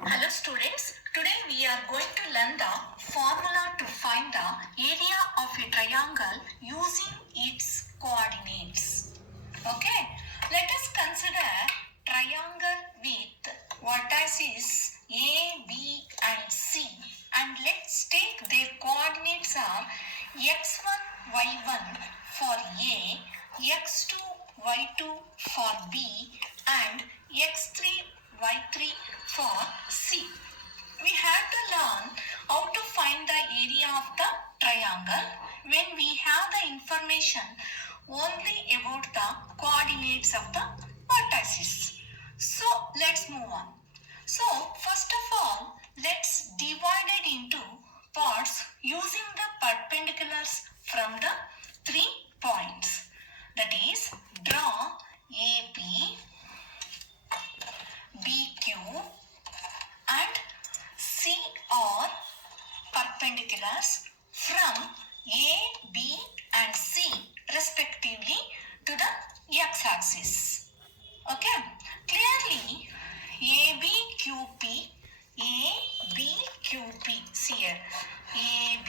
Hello students, today we are going to learn the formula to find the area of a triangle using its coordinates. Okay, let us consider triangle with vertices A, B and C, and let's take their coordinates are x1, y1 for A, x2, y2 for B and x3, y3 for C. We had to learn how to find the area of the triangle when we have the information only about the coordinates of the vertices. So let's move on. So first of all, let's divide it into parts using the perpendiculars from the 3 points. That is, draw AB, BQ and CR perpendiculars from A, B and C respectively to the x-axis. Okay, clearly ABQP, ABQP, see here, ABQP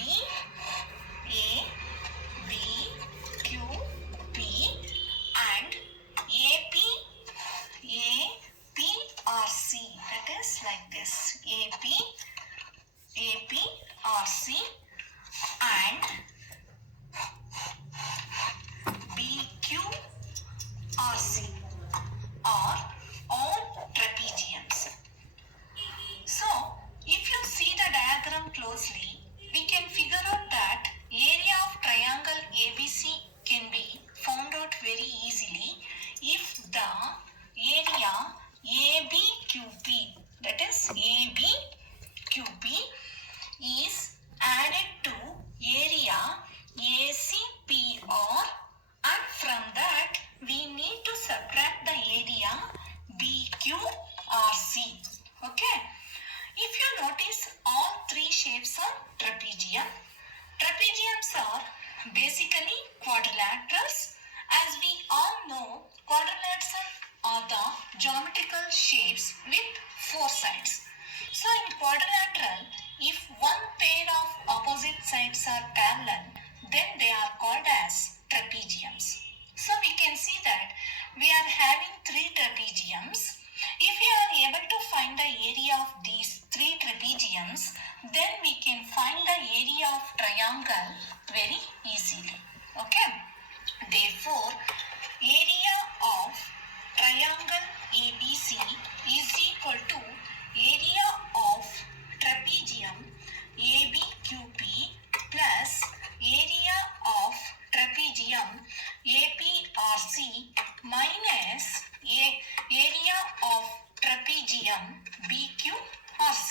and AP, APRC, that is like this, APRC and BQRC are all trapeziums. So, if you see the diagram closely, we can figure out that area of triangle ABC can be found out very easily if the area ABQP, that is ABQP, is added to area ACPR, and from that we need to subtract the area BQRC. Okay. If you notice, all three shapes are trapezium. Trapeziums are basically quadrilaterals. As we all know, quadrilaterals are the geometrical shapes with 4 sides. So in quadrilateral, if one pair of opposite sides are parallel, then they are called as trapeziums. So we can see that we are having 3 trapeziums. If we are able to find the area of these 3 trapeziums, then we can find the area of triangle very easily. Okay. Therefore, area of triangle ABC is equal to area of trapezium ABQP plus area of trapezium APRC minus area of trapezium BQRC.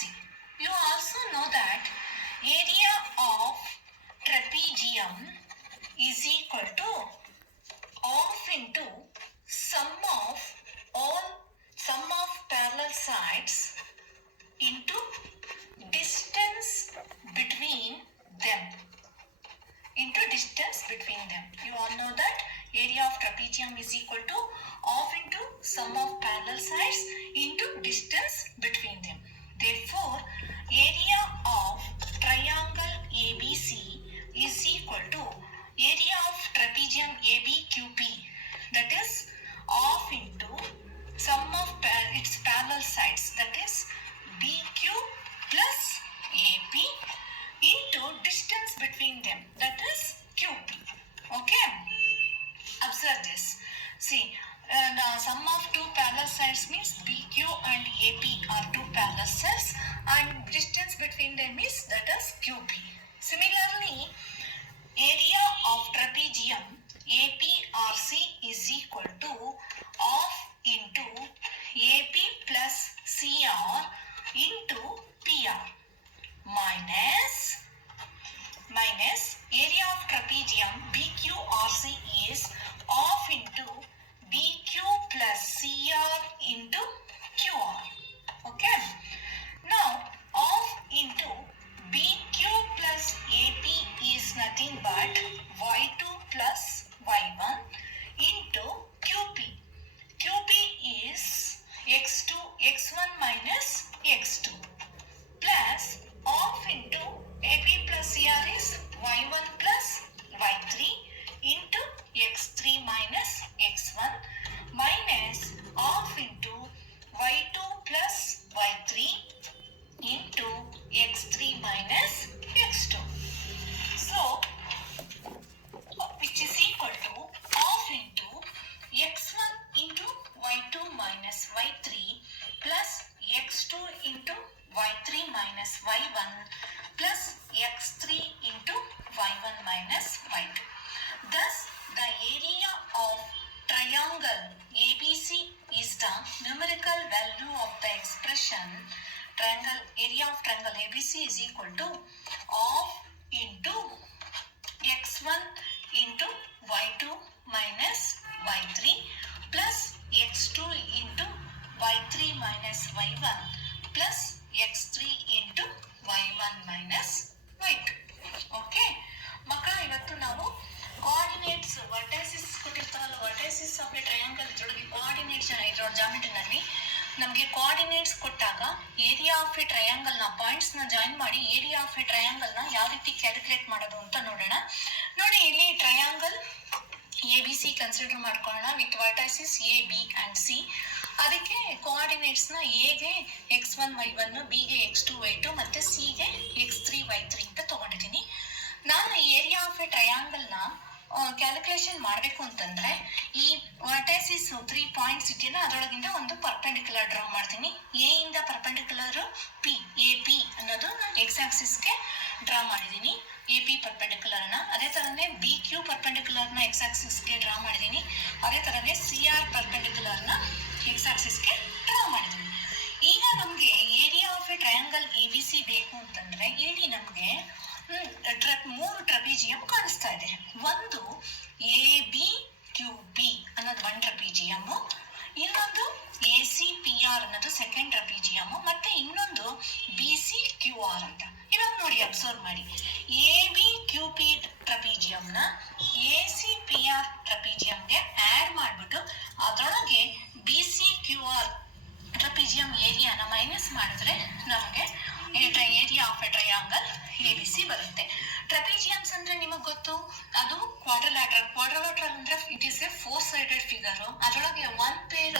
You also know that area of trapezium is equal to half into sum of parallel sides into distance between them. You all know that area of trapezium is equal to half into sum of parallel sides into distance between them. Therefore, area of triangle ABC is equal to area of trapezium ABQP, that is half into sum of its parallel sides, that is BQ plus AP into distance between them, that is QP. Okay, observe this. See, the sum of 2 parallel sides means BQ and AP are 2 parallel sides, and distance between them is, that is QP. Similarly, area of trapezium APRC is equal to half into AP plus CR into PR minus area of trapezium BQRC is half into BQ plus CR into QR. Okay. Now expression, triangle area of triangle ABC is equal to half into x1 into y2 minus y3 plus x2 into y3 minus y1 plus x3 into y1 minus y2. Okay ಮಕ್ಕಳ, ಇವತ್ತು ನಾವು ಕೋಆರ್ಡಿನೇಟ್ಸ್ ವರ್ಟೈಸಿಸ್ ಕೊಟ್ಟಿರ್ತಾವಲ್ಲ, ವರ್ಟೈಸಿಸ್ of a triangle ಇದ್ರೊಳಗೆ ಕೋಆರ್ಡಿನೇಟ್ಸ್ ಇದ್ರೊಳಗೆ ಜಾಮೆಟ್ರಿನಲ್ಲಿ ನಮಗೆ ಕೋಆರ್ಡಿನೇಟ್ಸ್ ಕೊಟ್ಟಾಗ ಏರಿಯಾ ಆಫ್ ಎ ಟ್ರಯಾಂಗಲ್ನ ಪಾಯಿಂಟ್ಸ್ನ ಜಾಯಿನ್ ಮಾಡಿ ಏರಿಯಾ ಆಫ್ ಎ ಟ್ರಯಾಂಗಲ್ನ ಯಾವ ರೀತಿ ಕ್ಯಾಲ್ಕುಲೇಟ್ ಮಾಡೋದು ಅಂತ ನೋಡೋಣ. ನೋಡಿ, ಇಲ್ಲಿ ಟ್ರಯಾಂಗಲ್ ABC ಕನ್ಸಿಡರ್ ಮಾಡ್ಕೊಳ್ಳೋಣ ವಿತ್ ವರ್ಟೈಸಿಸ್ A, B and C. ಅದಕ್ಕೆ ಕೋಆರ್ಡಿನೇಟ್ಸ್ನ ಎಗೆ x1 y1, ಬಿಗೆ x2 y2 ಮತ್ತೆ ಸಿಗೆ x3 y3 ಅಂತ ತಗೊಂಡಿದ್ದೀನಿ. ನಾನು ಏರಿಯಾ ಆಫ್ ಎ ಟ್ರಯಾಂಗಲ್ನ ಕ್ಯಾಲ್ಕುಲೇಷನ್ ಮಾಡಬೇಕು ಅಂತಂದ್ರೆ ಈ ವರ್ಟೈಸಿಸ್ 3 ಪಾಯಿಂಟ್ಸ್ ಇದೆಯಲ್ಲ, ಅದರೊಳಗಿಂದ ಒಂದು ಪರ್ಪೆಂಡಿಕ್ಯುಲರ್ ಡ್ರಾ ಮಾಡ್ತೀನಿ. ಎ ಇಂದ ಪರ್ಪೆಂಡಿಕ್ಯುಲರ್ ಪಿ, ಎ ಪಿ ಅನ್ನೋದು ನಾನು ಎಕ್ಸ್ ಆಕ್ಸಿಸ್ಗೆ ಡ್ರಾ ಮಾಡಿದ್ದೀನಿ, ಎ ಪಿ ಪರ್ಪೆಂಡಿಕ್ಯುಲರ್ನ. ಅದೇ ಥರನೇ ಬಿ ಕ್ಯೂ ಪರ್ಪೆಂಡಿಕ್ಯುಲರ್ನ ಎಕ್ಸ್ ಆಕ್ಸಿಸ್ಗೆ ಡ್ರಾ ಮಾಡಿದ್ದೀನಿ. ಅದೇ ಥರನೇ ಸಿ ಆರ್ ಪರ್ಪೆಂಡಿಕ್ಯುಲರ್ನ ಎಕ್ಸ್ ಆಕ್ಸಿಸ್ಗೆ ಡ್ರಾ ಮಾಡಿದ್ದೀನಿ. ಈಗ ನಮಗೆ area of a triangle A B C ಬೇಕು ಅಂತಂದ್ರೆ ಇಲ್ಲಿ ನಮಗೆ 3 ಟ್ರಪೀಜಿಯಂ ಕಾಣಿಸ್ತಾ ಇದೆ. ಒಂದು ಎ ಬಿ ಕ್ಯೂ ಪಿ ಅನ್ನೋದು ಒಂದು ಟ್ರಪೀಜಿಯಮ್, ಇನ್ನೊಂದು ಎ ಸಿ ಪಿ ಆರ್ ಅನ್ನೋದು ಸೆಕೆಂಡ್ ಟ್ರಪೀಜಿಯಮ್, ಮತ್ತೆ ಇನ್ನೊಂದು ಬಿ ಸಿ ಕ್ಯೂ ಆರ್ ಅಂತ. ಇವಾಗ ನೋಡಿ, ಅಬ್ಸರ್ವ್ ಮಾಡಿ, ಎ ಬಿ ಕ್ಯೂ ಪಿ ಟ್ರಪೀಜಿಯಂನ ಎ ಸಿ ಪಿ ಆರ್ ಟ್ರಪೀಜಿಯಂಗೆ ಆ್ಯಡ್ ಮಾಡಿಬಿಟ್ಟು ಅದರೊಳಗೆ B C Q R trapezium ಏರಿಯಾನ ಮೈನಸ್ ಮಾಡಿದ್ರೆ ನಮಗೆ area of a triangle A B C ಬರುತ್ತೆ. ಟ್ರಪೀಜಿಯಮ್ಸ್ ಅಂದ್ರೆ ನಿಮಗೆ ಗೊತ್ತು, ಅದು ಕ್ವಾಡ್ರಿಲ್ಯಾಟ್ರಲ್. ಕ್ವಾಡ್ರಿಲ್ಯಾಟ್ರಲ್ ಅಂದ್ರೆ it is a 4-sided figure. ಅದರೊಳಗೆ 1 pair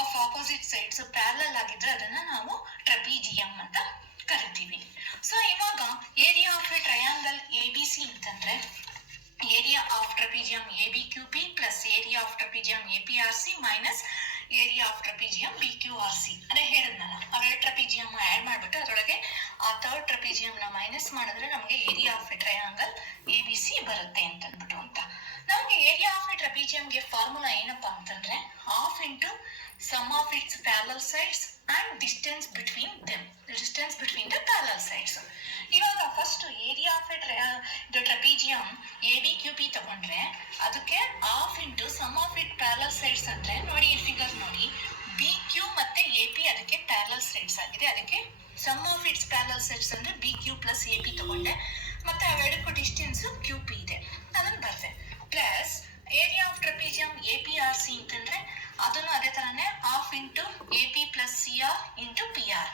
of opposite sides parallel ಆಗಿದ್ರೆ ಅದನ್ನ ನಾವು ಟ್ರಪೀಜಿಯಂ ಅಂತ ಕರಿತೀವಿ. ಸೊ ಇವಾಗ area of a triangle A B C ಅಂತಂದ್ರೆ area of trapezium A B Q P plus area of trapezium A P R C minus area of trapezium B Q R C. ಅದೇ ಹೇಳಿದ್ನಲ್ಲ, ಅವೆರಡು ಟ್ರಪೀಜಿಯಂ ಆ್ಯಡ್ ಮಾಡಿಬಿಟ್ಟು ಅದರೊಳಗೆ ಆ ಥರ್ಡ್ ಟ್ರಪೀಜಿಯಂನ ಮೈನಸ್ ಮಾಡಿದ್ರೆ ನಮಗೆ area of a triangle A B C ಬರುತ್ತೆ ಅಂತಂದ್ಬಿಟ್ಟು ಅಂತ. ನಮಗೆ ಏರಿಯಾ ಆಫ್ ಎ ಟ್ರಪೀಜಿಯಂಗೆ ಫಾರ್ಮುಲಾ ಏನಪ್ಪಾ ಅಂತಂದ್ರೆ half into sum of its parallel sides and distance between them, the distance between the parallel sides. ಇವಾಗ first area of a trapezium A B Q P ತಗೊಂಡ್ರೆ ಅದಕ್ಕೆ half into sum of it parallel sides ಅಂದ್ರೆ ನೋಡಿ, ಈ figure ನೋಡಿ, B Q ಮತ್ತೆ A P ಅದಕ್ಕೆ parallel sides ಆಗಿದೆ. ಅದಕ್ಕೆ sum of its parallel sides ಅಂದ್ರೆ B Q plus A P ತಗೊಂಡೆ, ಮತ್ತೆ ಅವೆರಡಕ್ಕೂ ಡಿಸ್ಟೆನ್ಸ್ ಕ್ಯೂ ಪಿ ಇದೆ, ಅದನ್ನು ಬರ್ದೆ. Plus area of trapezium A P R C ಅಂತಂದ್ರೆ ಅದನ್ನು ಅದೇ ತರನೇ half into A P plus C R into P R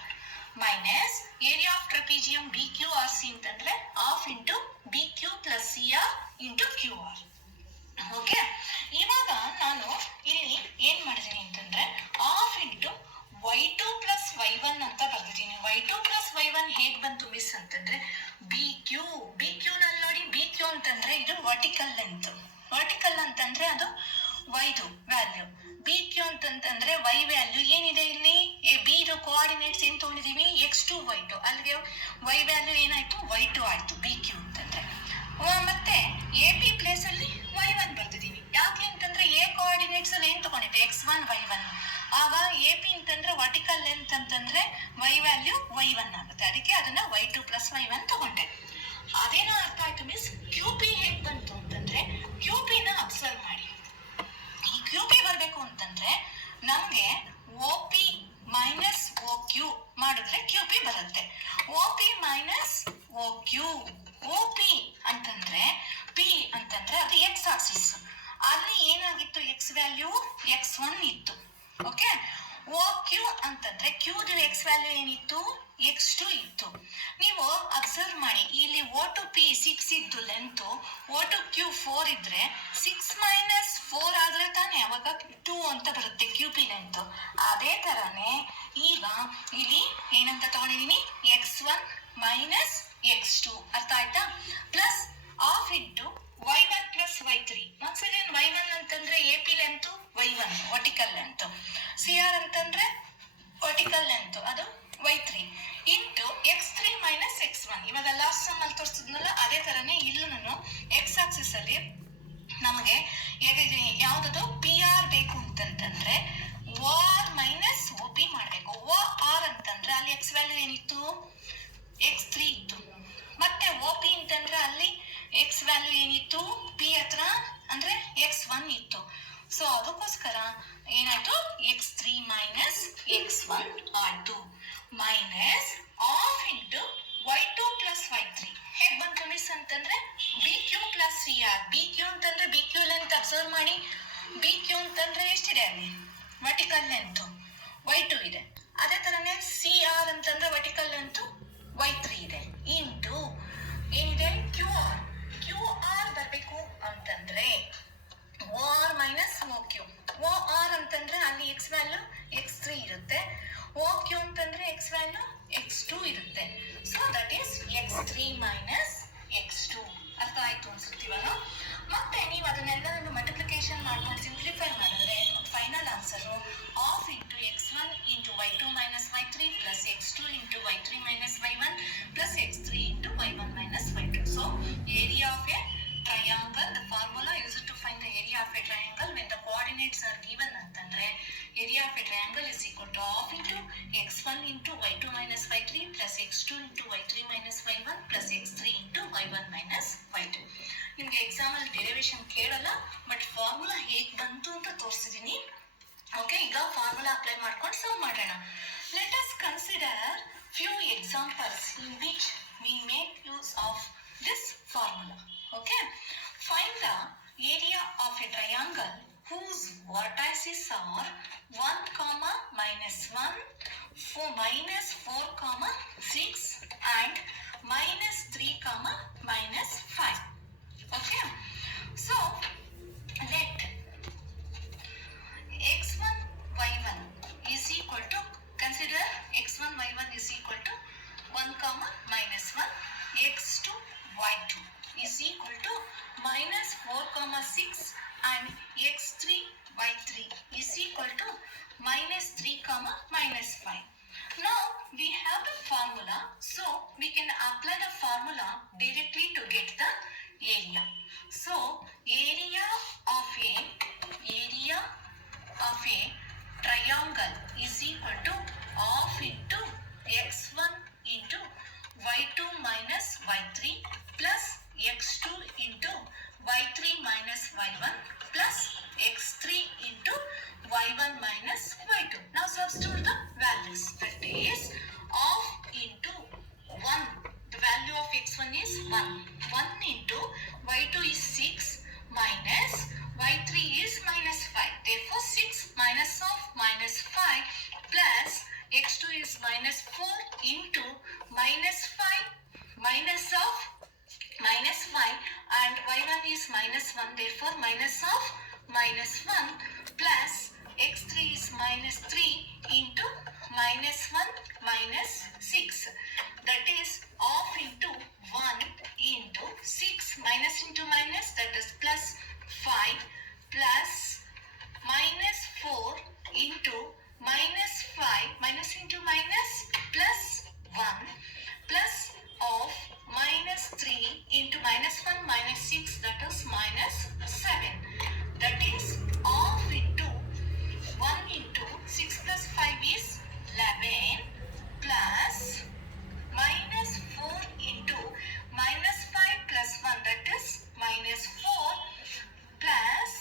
minus area of trapezium B Q R C ಅಂತಂದ್ರೆ half into B Q plus C R into Q R. Okay, ಇವಾಗ ನಾನು ಇಲ್ಲಿ ಏನ್ ಮಾಡಿದ್ದೀನಿ ಅಂತಂದ್ರೆ half into y2 plus y1 ಅಂತ ಬರ್ದಿದ್ದೀನಿ. y2 plus y1 ಹೇಗ್ ಬಂತು ಮಿಸ್ ಅಂತಂದ್ರೆ ಬಿ ಕ್ಯೂ ನಲ್ಲಿ ನೋಡಿ, ಬಿ ಕ್ಯೂ ಅಂತಂದ್ರೆ ಇದು ವರ್ಟಿಕಲ್ ಲೆಂತ್. ವರ್ಟಿಕಲ್ ಅಂತಂದ್ರೆ ಅದು ವೈದು ವ್ಯಾಲ್ಯೂ, ಬಿ ಕ್ಯೂ ಅಂತಂದ್ರೆ ವೈ ವ್ಯಾಲ್ಯೂ ಏನಿದೆ ಇಲ್ಲಿ, ಬಿ ಇರೋ ಕೋಆರ್ಡಿನೇಟ್ಸ್ ಏನ್ ತಗೊಂಡಿದೀವಿ x2 y2, ಅಲ್ಲಿಗೆ ವೈ ವ್ಯಾಲ್ಯೂ ಏನಾಯ್ತು y2 ಆಯ್ತು ಬಿ ಕ್ಯೂ ಅಂತಂದ್ರೆ. ಮತ್ತೆ ಎ ಪಿ ಪ್ಲೇಸ್ ಅಲ್ಲಿ y1 ಬರ್ತಿದೀವಿ. ಯಾಕೆ ಅಂತಂದ್ರೆ ಎ ಕೋಆರ್ಡಿನೇಟ್ಸ್ ಅಲ್ಲಿ ಏನ್ ತಗೊಂಡಿದ್ದೆ x1 y1, ಆಗ ಎ ಪಿ ಅಂತಂದ್ರೆ ವರ್ಟಿಕಲ್ ಲೆಂತ್ ಅಂತಂದ್ರೆ ವೈ ವ್ಯಾಲ್ಯೂ y1 ಆಗುತ್ತೆ. ಅದಕ್ಕೆ ಅದನ್ನ y2 ಪ್ಲಸ್ y1 ತಗೊಂಡೆ. ಅದೇನೋ ಅರ್ಥ ಆಯ್ತು ಮಿಸ್. ಕ್ಯೂ ಪಿ ಹೇಗ್ ಬಂತು ಅಂತಂದ್ರೆ ಕ್ಯೂ ಪಿ ನ ಅಬ್ಸರ್ವ್ ಮಾಡಿ. ಈ ಕ್ಯೂ ಪಿ ಬರ್ಬೇಕು ಅಂತಂದ್ರೆ ನಮ್ಗೆ O P minus O Q ಮಾಡಿದ್ರೆ ಕ್ಯೂ ಪಿ ಬರುತ್ತೆ. O P minus O Q, O P ಅಂತಂದ್ರೆ ಪಿ ಅಂತಂದ್ರೆ ಅದು ಎಕ್ಸ್ ಆಕ್ಸಿಸ್. ಅಲ್ಲಿ ಏನಾಗಿತ್ತು, ಎಕ್ಸ್ ವ್ಯಾಲ್ಯೂ x1 ಇತ್ತು. ಓಕೆ, ಒ ಕ್ಯೂ ಅಂತಂದ್ರೆ ಕ್ಯೂದು ಎಕ್ಸ್ ವ್ಯಾಲ್ಯೂ ಏನಿತ್ತು, x2 ಇತ್ತು. ನೀವು ಅಬ್ಸರ್ವ್ ಮಾಡಿ, ಇಲ್ಲಿ O to P 6 ಇದ್ದು ಲೆಂತ್, O to Q 4 ಇದ್ರೆ 6 ಮೈನಸ್ 4 ಆದ್ರೆ ತಾನೇ ಅವಾಗ 2 ಅಂತ ಬರುತ್ತೆ ಕ್ಯೂ ಪಿ ಲೆಂತ್. ಅದೇ ತರನೇ ಈಗ ಇಲ್ಲಿ ಏನಂತ ತಗೊಂಡಿದೀನಿ, x1 ಮೈನಸ್ x2, ಅರ್ಥ ಆಯ್ತಾ? Plus half into y1 plus y3. Once again y1 ಅಂತಂದ್ರೆ A P length y1 vertical length, C R ಅಂತಂದ್ರೆ ವರ್ಟಿಕಲ್ ಲೆಂತ್ ಅದು y3 into x3 minus x1. ಇವಾಗ ಲಾಸ್ಟ್ ಸಮ್ ಅಲ್ಲಿ ತೋರಿಸಿದ್ನಲ್ಲ ಅದೇ ತರನೇ ಇಲ್ಲೂ ಎಕ್ಸ್ ಆಕ್ಸಿಸ್ ಅಲ್ಲಿ ನಮಗೆ ಯಾವ್ದು ಪಿ ಆರ್ ಬೇಕು ಅಂತಂತಂದ್ರೆ O R minus O P ಮಾಡಬೇಕು. ಓ ಆರ್ ಅಂತ ವ್ಯಾಲ್ಯೂ ಏನಿತ್ತು x3 ಇತ್ತು. ಮತ್ತೆ OP ಅಂತಂದ್ರೆ ಅಲ್ಲಿ x ವ್ಯಾಲ್ಯೂ ಏನಿತ್ತು P ಹತ್ರ ಅಂದ್ರೆ x1 ಇತ್ತು. ಸೊ ಅದಕ್ಕೋಸ್ಕರ ಏನಾಯ್ತು x3 ಮೈನಸ್ x1 ಆಯ್ತು. Minus of into y2 plus y3 ಹೇಗ್ ಬಂತು ಮಿಸ್ ಅಂತಂದ್ರೆ BQ ಪ್ಲಸ್ CR. BQ ಅಂತಂದ್ರೆ BQ ಲೆಂತ್ ಅಬ್ಸರ್ವ್ ಮಾಡಿ. BQ ಅಂತಂದ್ರೆ ಎಷ್ಟಿದೆ ಅಲ್ಲಿ ವರ್ಟಿಕಲ್ ಲೆಂತ್ y2 ಇದೆ. ಅದೇ ತರನೇ CR ಅಂತಂದ್ರೆ ವರ್ಟಿಕಲ್ ಲೆಂತ್ y3 ಇದೆ. ಇಂಟು ಏನಿದೆ QR. QR ಬರಬೇಕು ಅಂತಂದ್ರೆ OR ಮೈನಸ್ OQ. OR ಅಂತಂದ್ರೆ ಅಲ್ಲಿ x ವ್ಯಾಲ್ಯೂ x3 ಇರುತ್ತೆ. OQ ಅಂತಂದ್ರೆ x ವ್ಯಾಲ್ಯೂ x2 ಇರುತ್ತೆ. So that is x3 minus x2. ಅರ್ಥ ಆಯ್ತು ಅನ್ಸುತ್ತೀವಲ್ಲ. ಮತ್ತೆ ನೀವು ಅದನ್ನೆಲ್ಲವನ್ನು ಮಲ್ಟಿಪ್ಲಿಕೇಶನ್ ಮಾಡ್ಕೊಂಡು ಸಿಂಪ್ಲಿಫೈ ಮಾಡಿದ್ರೆ final answer of into x1 into y2 minus y3 plus x2 into y3 minus y1 plus x3 into y1 minus y2. So area of A triangle, the formula used to find the area of a triangle when the coordinates are given ಅಂತಂದ್ರೆ area of a triangle is equal to half into x1 into y2 minus y3 plus x2 into y3 minus y1 plus x3 into y1 minus y2. ನಿಮ್ಗೆ ಎಕ್ಸಾಮ್ ಅಲ್ಲಿ ಡೆರಿವೇಶನ್ ಕೇಳಲ್ಲ, but formula ಹೇಗ್ ಬಂತು ಅಂತ ತೋರಿಸಿದೀನಿ. ಓಕೆ, ಈಗ formula apply ಮಾಡ್ಕೊಂಡು ಸಾಲ್ವ್ ಮಾಡೋಣ. Let us consider few examples in which we make use of this formula. Okay, find the area of a triangle whose vertices are 1, minus 1, 4, minus 4, 6 and minus 3, minus 5. Okay, so let x1 y1 is equal to, consider x1 y1 is equal to 1, minus 1, x2 y2 is equal to minus 4, 6 and x3 y3 is equal to minus 3, minus 5. Now we have the formula, so we can apply the formula directly to get the area. So area of a triangle is equal to half into x1 into y2 minus y3 plus x2 into y3 minus y1 plus x3 into y1 minus y2. Now substitute the values. That is half into 1. The value of x1 is 1. 1 into y2 is 6 minus y3 is minus 5. Therefore 6 minus of minus 5 plus x2 is minus 4 into minus 5 minus of minus 5 and y1 is minus 1, therefore minus of minus 1 plus x3 is minus 3 into minus 1 minus 6. That is half into 1 into 6 minus into minus, that is plus 5 plus minus 4 into minus 5 minus into minus plus 1 plus of minus 3 into minus 1 minus 6, that is minus 7. That is half into 1 into 6 plus 5 is 11 plus minus 4 into minus 5 plus 1, that is minus 4 plus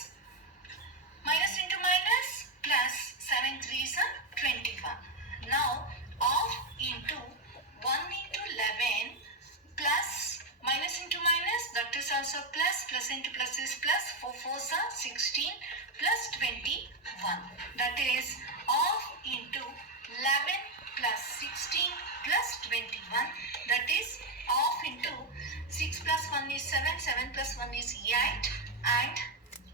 minus into minus plus 7 3s are 21. Now half into 1 into 11 plus minus into minus, that is also plus, plus into plus is plus, 4 4s are 16 plus 21. That is half into 11 plus 16 plus 21. That is half into 6 plus 1 is 7, 7 plus 1 is 8 and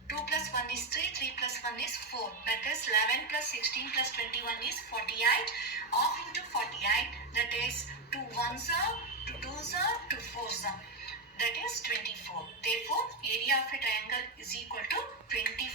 2 plus 1 is 3, 3 plus 1 is 4. That is 11 plus 16 plus 21 is 48. Half into 48, that is 2 1s are, 2 2s are, 2 4s are. That is 24. Therefore, area of a triangle is equal to 24